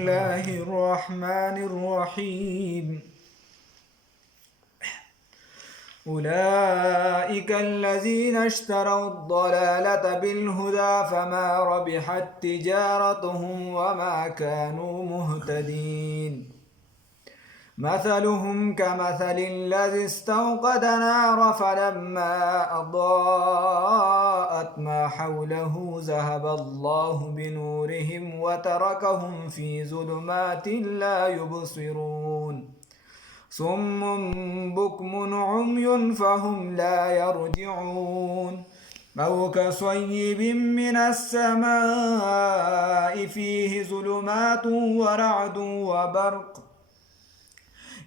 الله الرحمن الرحيم أولئك الذين اشتروا الضلالة بالهدى فما ربحت تجارتهم وما كانوا مهتدين مثلهم كمثل الذي استوقد نارا فلما أضاءت ما حوله ذهب الله بنورهم وتركهم في ظلمات لا يبصرون صم بكم عمي فهم لا يرجعون أو كصيب من السماء فيه ظلمات ورعد وبرق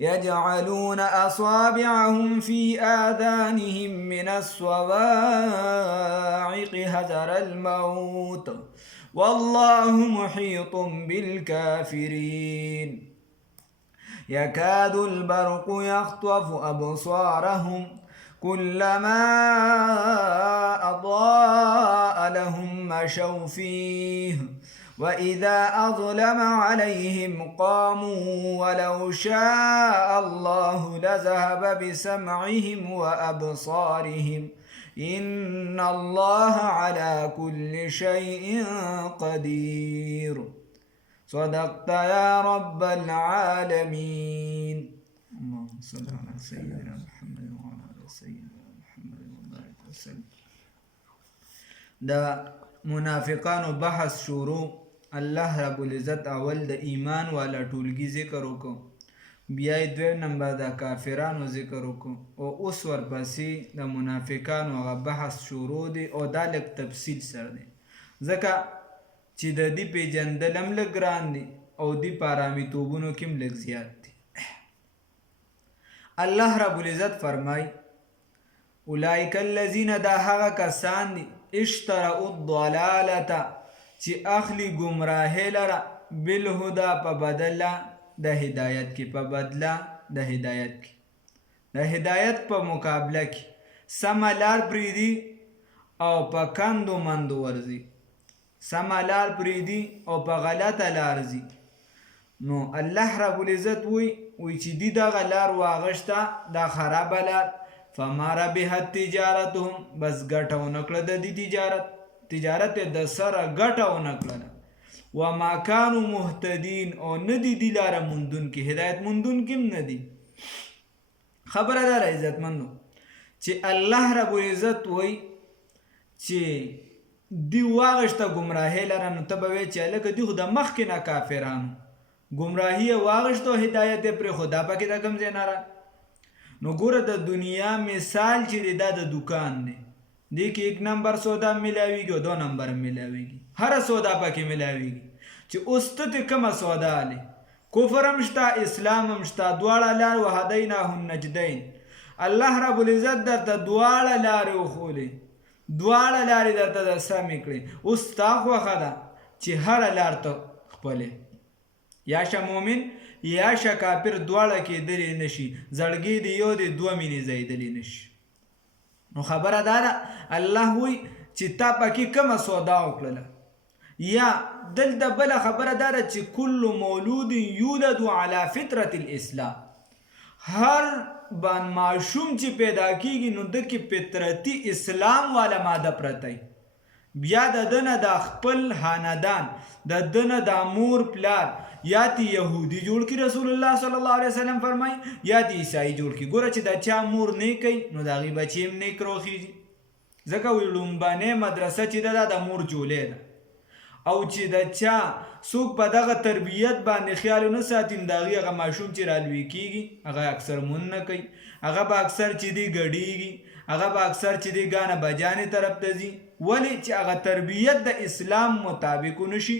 يجعلون أصابعهم في آذانهم من الصواعق حذر الموت والله محيط بالكافرين يكاد البرق يخطف أبصارهم كلما أضاء لهم مشوا فيه وإذا أظلم عليهم قاموا ولو شاء الله لذهب بسمعهم وأبصارهم إن الله على كل شيء قدير صدقت يا رب العالمين اللهم صل على سيدنا محمد وعلى آل سيدنا محمد وبارك وسلم دا منافقانو بحث شروع الله رب العزت اول د ایمان والا ټولګي ذکر وکړو بیا یې دویم نمبر د کافرانو ذکر وکړو او اوس ورپسې د منافقانو هغه بحث شروع دی او دا لږ تفصیل سره دی ځکه چې د دې پیژندل هم لږ ګران دي او دې په ارامیتوبونو کې هم لږ زیات دي الله رب العزت فرمای اولئک الذین دا هغه کسان دي اشتروا الضلالة چې اخلی گمراهی لره بالهدا په بدله د هدایت کې په بدله د هدایت کې د هدایت په مقابله کې سمه لار پرېږدي او په کندو مندو ورځي سمه لار پرېږدي او په غلطه لار ځي نو الله رب العزت وی چې دی دغه لار واغشته دا خرابه لار فما ربحت تجارتهم بس ګټه ونه کړه د دې تجارت د سره ګټه ونه کړله وما كانوا مهتدین او نه دي دې لاره موندونکي هدایت موندونکي هم نه دي خبره ده عزتمندو چې الله رب العزت وی چې دی واغشته ګمراهي لره نو ته به وایې چې هلکه دي خو د مخکې نه کافرانو ګمراهي یې واغشته او هدایت یې پرېښود دا پکې د کوم ځای نه را نو ګوره د دنیا مثال چې دی دا د دکان دی دی کې 1 نمبر سودا ملاویږي او 2 نمبر ملاویږي هر سودا پکې ملاویږي چې اوس ته کومه سودا الی کفر هم شته اسلام هم شته دواړه لار وهدیناه النجدین الله رب العزت درته دواړه لارې وښولې دواړه لارې درته د سمې کړې اوس ستا خوښه ده چې هره لار ته خپلې یا شه مؤمن یا شه کافر دواړه کېدلی نشي زړګي دی یو دی دوه مینې ځایدلی نشي نو خبره دا ده الله وی چې تا پکې کومه سودا وکړله یا دلته بله خبره دا ده چې کل مولود یولد علی فطرة الاسلام هر بان معشوم چې پیدا کیږي نو د کې فطرتي اسلام والا ماده پرته بیا د دنه د خپل خاندان د دنه د مور پلار یا تی یهودی جوړ کی رسول الله صلی الله علیه وسلم فرمای یا تی عیسائی جوړ کی ګوره چې دا چا مور نه کوي نو دا غي بچی هم نه کروخیږي ځکه وی لومبانه مدرسه چې دا د مور جوړې ده او چې دا چا څوک په دغه تربیت باندې خیال نه ساتین دا غي هغه ماشوم چې رالوي کیږي هغه اکثر مون نه کوي هغه به اکثر چې دی غړیږي هغه به اکثر چې دی غانه بجانې طرف ته ځي ولی چې هغه تربیت د اسلام مطابق نشي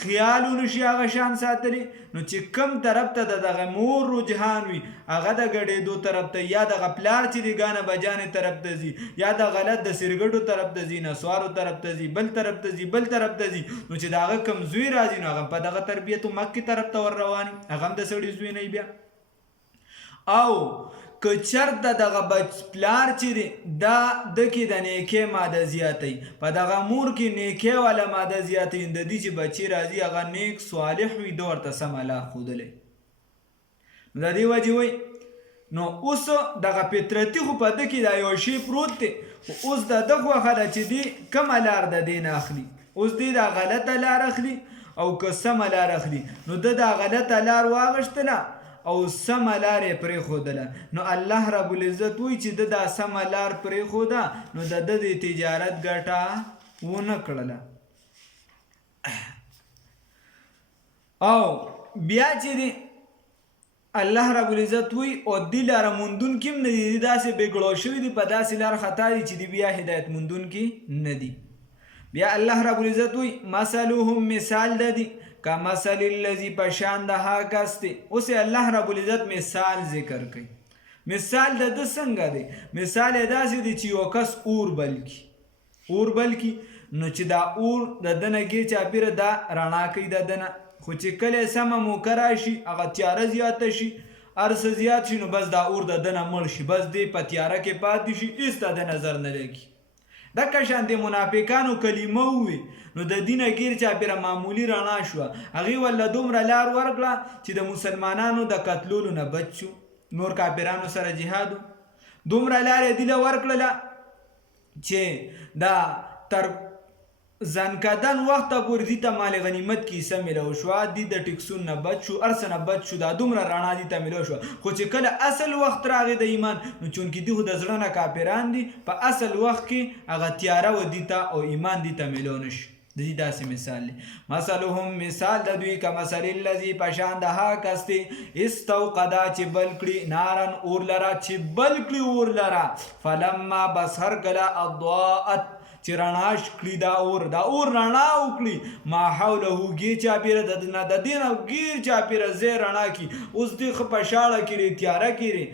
خیال نشي هغه شان ساتلی نو چې کم طرف ته دغه مور رجحان وي هغه د غړېدو طرف ته یا د غپلار چې دی غانه بجانې طرف ته ځي یا د غلط د سرګټو طرف ته ځي نسوارو طرف ته ځي بل طرف ته ځي بل طرف ته ځي نو چې دغه کمزوی راځي نو هغه په دغه تربیت مکه طرف ته ور رواني هغه د سړي زوی نه بیا او که چېرته دغه پلار چې دی دا ده کې د نیکۍ ماده زیاتوي په دغه مور کې نیکۍ والا ماده زیاتوي د دې چې بچی راځي هغه نیک صالح وي ده ورته سمه لار ښودلی نو د دې وجې وایي نو اوس دغه فطرتي خو په ده کې دا یو شی پروت دی خو اوس د ده خوښه ده چې دی کومه لار د دې نه اخلي اوس دی دا غلطه لار اخلي او که سمه لار اخلي نو ده دا غلطه لار واغشتله او سمه لار یې پرېښودله نو الله رب العزت وایي چې ده دا سمه لار پرېښوده نو د ده د تجارت ګټه ونه کړله او بیا چې دی الله رب العزت وی او دی لاره موندونکي هم نه دي داسې بېګړو شوي دي په داسې لار خطا دي چې دی بیا هدایت موندونکي نه دي بیا الله رب العزت وی مثلهم مثال ده دی که مثل الذي په شان د هغه کس دی اوس الله رب العزت مثال ذکر کوي مثال د ده څنګه دی مثال یې داسې دی چې یو کس اور بل کي نو چې دا اور د ده نه ګیر چاپېره دا رڼا کوي د ده نه خو چې کله سمه موقع راشي هغه تیاره زیاته شي هر څه زیات شي نو بس دا اور د ده نه مړ شي بس دی په تیاره کې پاتې شي هېڅ د ده نظر نه لګي دکه شان د منافقانو کلمه ووي نو د دې نه ګیر چاپېره معمولي رڼا شوه هغې ورله دومره لار ورکړه چې د مسلمانانو د قتلولو نه بچ شو نور کافرانو سره جهاد دومره لار یې دې له ورکړله چې دا تر ځانکدن وخته پورې دې ته مال غنیمت کې حصه میلو شوه دې د ټکسون نه بچ شو هر څه نه بچ شو دا دومره رڼا دې ته میلو شوه خو چې کله اصل وخت راغی د ایمان نو چونکې دې خو د زړه نه کافران دي په اصل وخت کې هغه تیاره و دې ته او ایمان دې ته میلو نه شي د دې داسې مثال دی مثلهم مثال د دوی که مثل الذي په شان د هغه کس دی استوقدا چې بل کړي نارن اور لره چې بل کړي اور لره فلما بس هر کله اضاءت چې رڼاش کړي دا اور رڼا وکړي ما حوله ګیر چاپېره د دې نه ګیر چاپېره ځای رڼا کړي اوس دې ښه په شاړه کړي تیاره کړي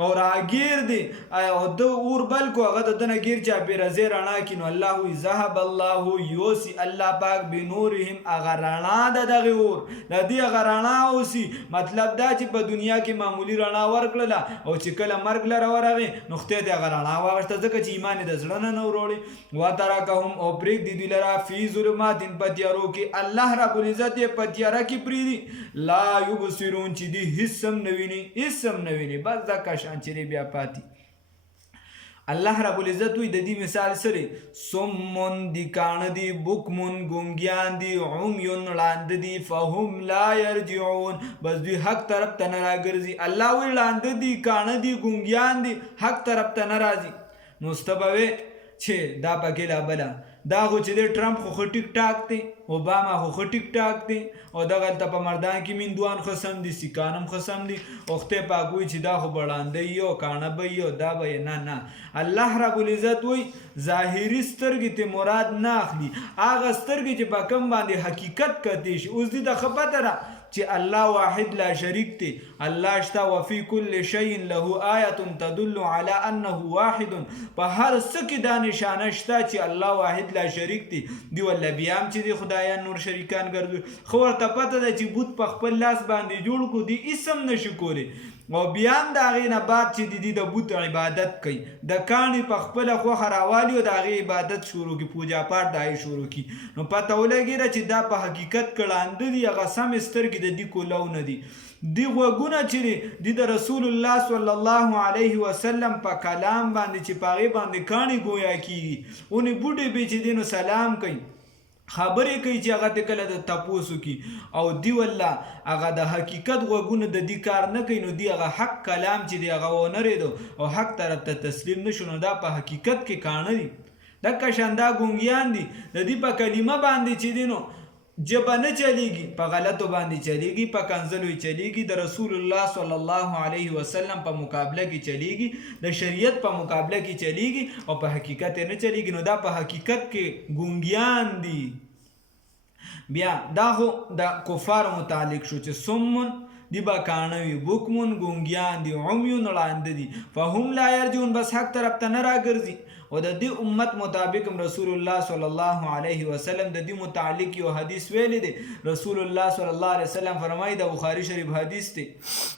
او راګیر دی او د اور بل کو هغه د ده نه ګیر چاپېره ځای رڼا کړي نو الله وایي ذهب الله یوسي الله پاک بنورهم هغه رڼا د دغې اور د دې هغه رڼا اوسي مطلب دا چې په دنیا کې معمولي رڼا ورکړله او چې کله مرګ لره ورغی نو خدای دې هغه رڼا واغشته ځکه چې ایمان یې د زړه نه وروړي وترکهم او پرېږدي دوی لره فی ظلمات په تیارو کې الله رب العزت یې په تیاره کې پرېږدي لا یبصرون چې دوی هېڅ هم نه ویني بس دکه شان چې بیا پاتې الله رب العزت وی د دې مثال سره سمون دی کاڼه دی بکمون ګونګیان دی عمیون ړانده دی فهم لا یرجعون بس دوی حق طرف ته نه راګرځي الله وی ړانده دی کاڼه دی ګونګیان دی حق طرف ته نه راځي نو ستبوي چې دا پکې لا بله دا خو چې دی ټرمپ خو ټیک ټاک دی اوباما خو ټیک ټاک دی او دغلته په مردان کې میندوان خسم دي سیکان هم خسم دي او خدای پاک وایي چې دا خو بړانده یي او کاڼه به یي او دا به یې نه الله رب العزت وایي ظاهري سترګې ته مراد نه اخلي هغه سترګې چې په کوم باندې حقیقت کتی شي اوس دې ته ښه پته ده چې الله واحد لا شریک دی الله شته وفي كل شيء له آیة تدل على انه واحد په هر څه کې دا نشانه شته چې الله واحد لا شریک دی دی ولا بیا هم چې دی خدایان نور شریکان ګرځي خو ورته پته ده چې بت په خپل لاس باندې جوړ کو دی اسم نشي کولی او بیا هم د هغې نه بعد چې دی د بت عبادت کوي د کاڼي په خپله خوښه راوالي او د هغې عبادت شروع کړي پوجا پاټ د هغې شروع کړي نو پته ولګېده چې دا په حقیقت کړانده دي هغه سمې سترګې د دې کولو نه دي دی غوږونه چې دی د رسول الله صلی الله علیه وسلم په کلام باندې چې په هغې باندې کاڼي ګویا کېږي اونې بوډې به چې دی نو سلام کوي خبرې کوي چې هغه ته کله د تپوسو کی او دی والله هغه د حقیقت غوږونه د دې کار نه کوي نو دی هغه حق کلام چې دی هغه ونه ریدو او حق طرف ته تسلیم نشو نو دا په حقیقت کې کاڼه دي دکه شان دا ګونګیان دي د دې په کلمه باندې چې دی نو جبه نه چلیږي په غلطو باندې چلیږي په کنځلو چلیږي د رسول الله صلی الله علیه وسلم په مقابله کې چلیږي د شریعت په مقابله کې چلیږي او په حقیقت نه چلیږي نو دا په حقیقت کې ګونګیان دي بیا دا خو د کفار متعلق شو چې سمون دی با کاڼوي بکمون ګونګیان دي عمیون ړانده دي فهم لا یرجون بس حق طرف ته نه راګرځي او د دې امت مطابق رسول الله صلی الله علیه وسلم د دې متعلق یو حدیث ویلی دی. رسول الله صلی الله علیه وسلم فرمایي، د بخاری شریف حدیث دی،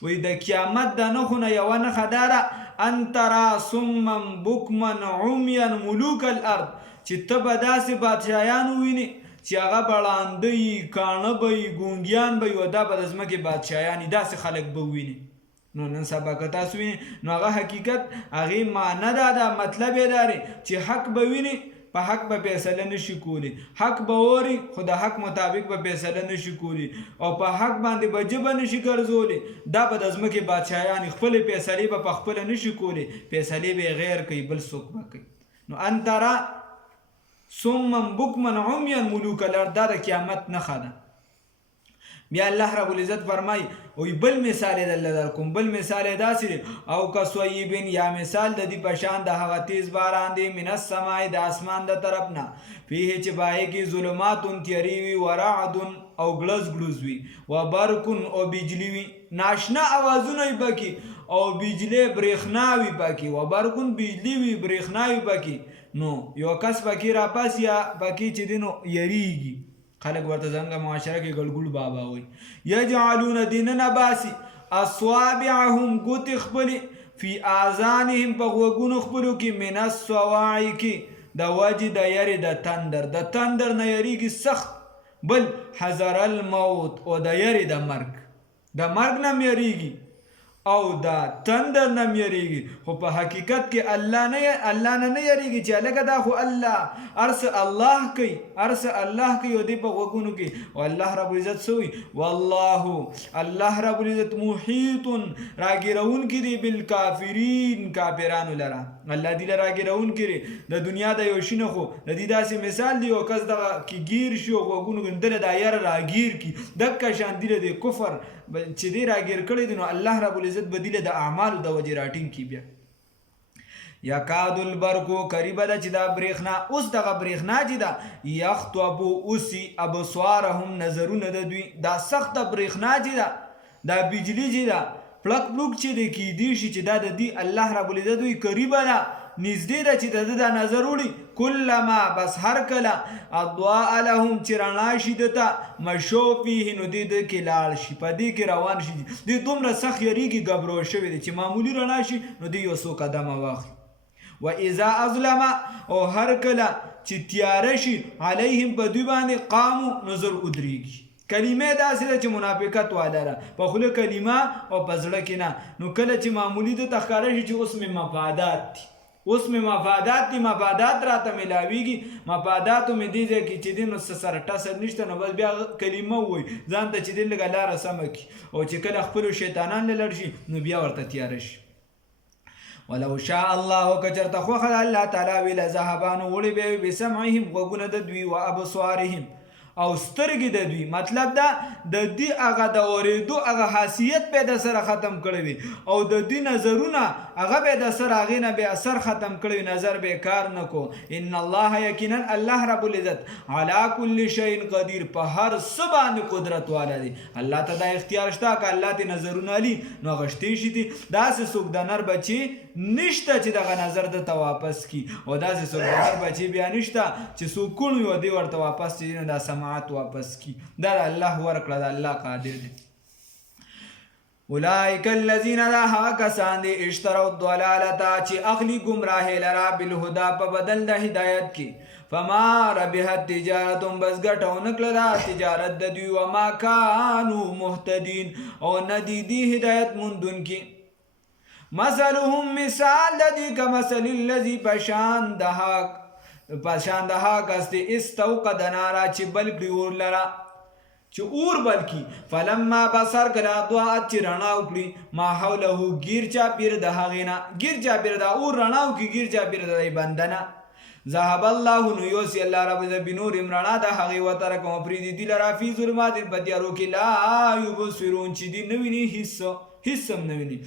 وی د قیامت د نښو نه یوه نښه دا ده ان ترى صما بکما عمیا ملوک الارض، چې ته به داسې بادشاهیان وویني چې هغه بړانده وي، کاڼه به وي، ګونګیان به وي، او دا به د ځمکې بادشاهیان وي، داسې خلک به وویني. نو نن سبا که تاسو وینئ نو هغه حقیقت هغې معنی دا ده، مطلب یې دا دی چې حق به ویني، په حق به فیصله نشي کولی، حق به اوري خو د حق مطابق به فیصله نشي کولی، او په حق باندې به ژبه نشي ګرځولی. دا به د ځمکې بادشاهیان خپلې فیصلې به په خپله نشي کولی، فیصلې به یې غیر کوي، بل څوک به کوي. نو ان ترى صما بکما عمیا ملوک الارض، دا د قیامت نښه ده. بیا الله رب العزت فرمای وی بل مثال دل در کوم، بل مثال داسې دی او کسویبن، یا مثال د دې پشان د هغه تیز باران دی من السماء د اسمان د طرف نه، فيه چې پای کې ظلمات تیری وي، ورعد او ګلز ګلوز وي، وبرق او بجلی وي، ناشنا اوازونه وي پکې، او بجلی برېښنا وي پکې، وبرق بجلی وي برېښنا وي پکې. نو یو کس پکې راپاس یا پکې چې دی نو یریږي، خلق ورته څنګه معاشره کې ګلګل بابا وي. یجعلون دیننا باسی اصوابعهم ګوتې خپلې فی آذانهم په غوږونو خپلو کې من الصواعق د وجې د یرې د تندر، د تندر نه یریږي سخت، بل حذر الموت او د یرې د مرګ، د مرګ نه م یریږي او دا تندر نه م یریږي. خو په حقیقت کې الله نه یریږي چې لکه دا خو الله ارس الله کوي، ارس الله کوي، او دی په غوږونو کې. او الله رب العزت سوی والله الله رب العزت محیط راګیرونکی دی بالکافرین، کافرانو لره الله دی لره راګیرونکی دی. د دنیا د یو شي نه خو د دې داسې مثال دی، یو کس دغه کې ګیر شي او غوږونو کې دله دا یاره راګیر کی، دکه شان دی د کفر چې دی راګیر کړی دی، نو الله رب العزت بدیله د اعمالو د وجې راټینګ کی. بیا یکاد البرقو قریبه ده چې دا برېښنا، اوس دغه برېښنا چې ده یخطبو اوسي ابصارهم نظرونه د دوی، دا سخته برېښنا چې ده، دا بجلی چې ده پلک پلوک چې دی کیدی شي چې دا د دې الله رب العزت دوی قریبه ده، نږدې ده چې د نظر وړي. کلما بس هر کله اضواء لهم چې رڼا شي دته مشو فیه نو دې د کې لاړ شي، په دې کې روان شي، دې دومره سخت یریږي ګبرو شوی دی چې معمولی رڼا شي نو دې یو څو قدمه واخلي. و اذا اظلم او هر کله چې تیاره شي علیهم په دوی باندې قامو نظر ودرېږي. کلمه داسې ده چې منافقت والا ده، په خوله کلمه او په زړه کې نه. نو کله چې معمولی د تخکاره شي چې اوس مې مفادات دي، اوس مې مفادات دي، مفادات راته ملاویږي، مفاداتو مې دې ځای کې چې دی نو سره ټسر نشته، نو بس بیا کلمه ووایي ځان ته چې دی لږه لاره سمه کړي، او چې کله خپلو شیطانان له لړ شي نو بیا ورته تیاره شي. ولو شاء الله که چېرته خوښه د الله تعالی وي لذهبانو وړي به وي بسمعهم غوږونه د دوی و ابصارهم او سترګې د دوی، مطلب دا د دې هغه د اورېدو هغه حیثیت به د سره ختم کړی وي، او د دې نظرونه هغه به د سره هغې نه به اثر ختم کړی وي، نظر به کار نه کو. ان الله یقینا الله رب العزت علی کل شیء قدیر، په هر څه باندې قدرت والا دی. الله ته دا اختیار شته که الله ته نظرونه علي نو غشتې شي دي، داسې څوک د نر بچي نشته چې دغه نظر دته واپس کی، او داسې څوک د نر بچي بیا نشته چې څوک کوڼ وي او دی ورته واپس چې دا سماعت واپس کی. دا د الله ورکړه، د الله قادر دی. اولئک الذین دا هغه کسان دي اشتروا الضلالة چې اخلي ګمراهۍ لره بالهدى په بدل د هدایت کې، فما ربحت تجارتهم بس ګټه ونه کړله تجارت د دوی، وما کانوا مهتدین او نه دي دي هدایت موندونکي. مثلهم مثال د دوی کمثل الذي پشان د هغه کس دی استوقد نارا چې بل کړي اور لره، چې اور بلکی فلما بصر کله ضاءت چې رڼا وکړي ما حوله گیر چاپیر د هغې نه، گیر چاپیر د اور رڼا وکړي، گیر چاپیر د دی بنده نه. ذهب الله نو یوسی الله رب عزت بنورهم رڼا د هغې وترکهم پرېږدي دوی لره فی ظلمات په تیارو کې لا یبصرون چې دوی نه ویني هیڅ هم نه ویني.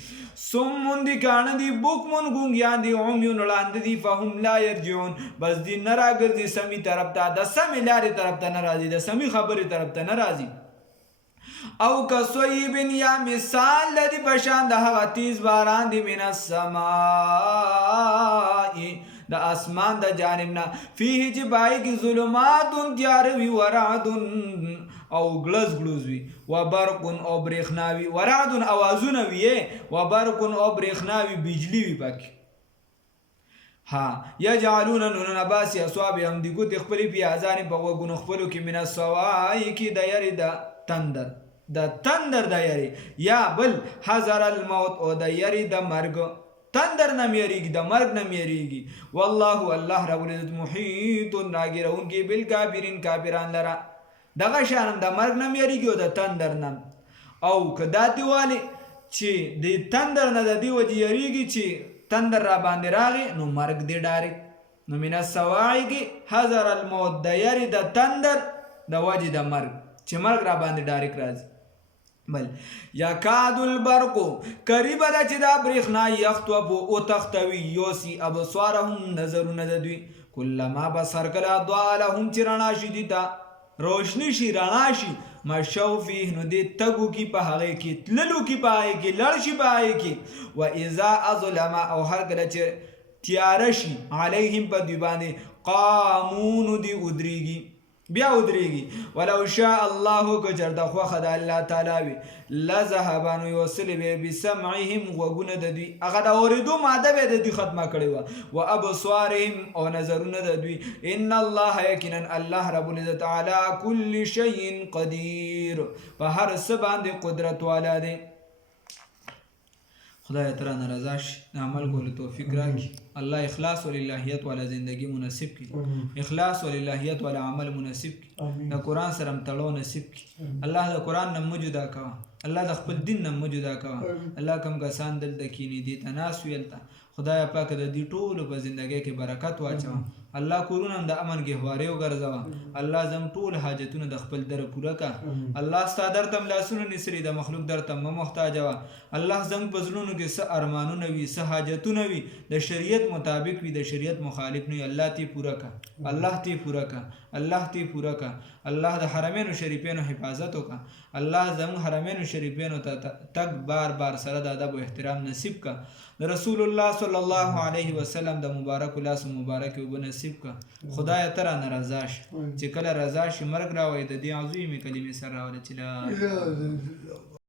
صم دي کاڼه دي، بکمن ګونګیان دي، عمیون ړانده دي، فهم لا یرجعون بس دوی نه راګرځي سمې طرف ته، د سمې لارې طرف ته نه راځي، د سمې خبرې طرف ته نه راځي. او کصیب یا مثال لدی پشان د هغه تیز باران دی من السماء د اسمان د جانب نه فيه چې پای کې ظلمات تیار وي ورعد او ګلز ګلوز وي وبرق او برېښنا وي ورعد اوازونه وي وبرق او برېښنا وي بجلی وي پکې ها یجعلون نباس اصابهم دی ګوتې خپلې په اذان په غوږونو خپلو کې من الصواعق د یری د تندر د یری یا بل حذر الموت او د یری د مرګ تندر نم یریږي د مرګ نم یریږي والله الله رب العزت محیط راګرونکي بالکافرین کافران لره دغه شان د مرګ نم یریږي او د تندر نم او که دا دیوالی چې د تندر نه د دی وجې یریږي چې تندر را باندې راغی نو مرګ دی ډایرک نو من الصواعق حذر الموت د یری د تندر د وجې د مرګ چې مرګ را باندې ډایرک راځي بل یکاد البرق قریب ده چې دا برېښنا یخطف او تختوي یوسي ابصارهم نظرونه د دوی کلما بصر کله ضاء لهم چې رڼا شي دي ته روشني شي رڼا شي مشو فيه نو دې تګو کې په هغې کې تللو کې په هغې کې لړ شي په هغې کې و اذا اظلم او هر کله چې تیاره شي علیهم په دوی باندې قامو نو دې ودرېږي بیا ودرېږي ولو شاء الله که چېرته خوښه د الله تعالی وي لذهبا نو یوصلې به بسمعهم غوږونه د دوی هغه د اورېدو ماده به د دوی ختمه کړې وه و ابصارهم او نظرونه د دوی ان الله یقینا الله رب العزت علی کل شیء قدیر په هر څه باندې قدرت والا دی خدای تعالی ناراضه شي د عمل کولو توفیق راکړي الله اخلاص او للهیت والا زندگی مناسب کړي اخلاص او للهیت والا عمل مناسب کړي د قرآن سره تړو نصیب کړي الله د قرآن نه مو جدا کوه الله د خپل دین نه مو جدا کوه الله کوم کسان دلته کینی دي ته ناس ویلته خدای پاک د دې ټولو په زندګۍ کې برکت واچوه الله کورونه هم د امن ګهوارې وګرځوه الله زم ټول حاجتونه د خپل در پوره که الله ستا در ته لاسونه نیسري د مخلوق در ته مه محتاج وه الله زموږ په زړونو کې څه ارمانونه وي څه حاجتونه وي د شریعت مطابق وي د شریعت مخالف نه وي الله تی پوره که الله تی پوره که الله تی پوره که الله د حرمینو شریفینو حفاظت وکړه الله زموږ حرمینو شریفینو ته تګ بار بار سره د ادب او احترام نصیب که د رسول الله صلی الله علیه وسلم د مبارک لاس مبارک اوبه نصیب که خدای ته رانه رضا شي چې کله رضا شي مرګ راوړي د دې عظیمې کلمې سره راوړي چې لا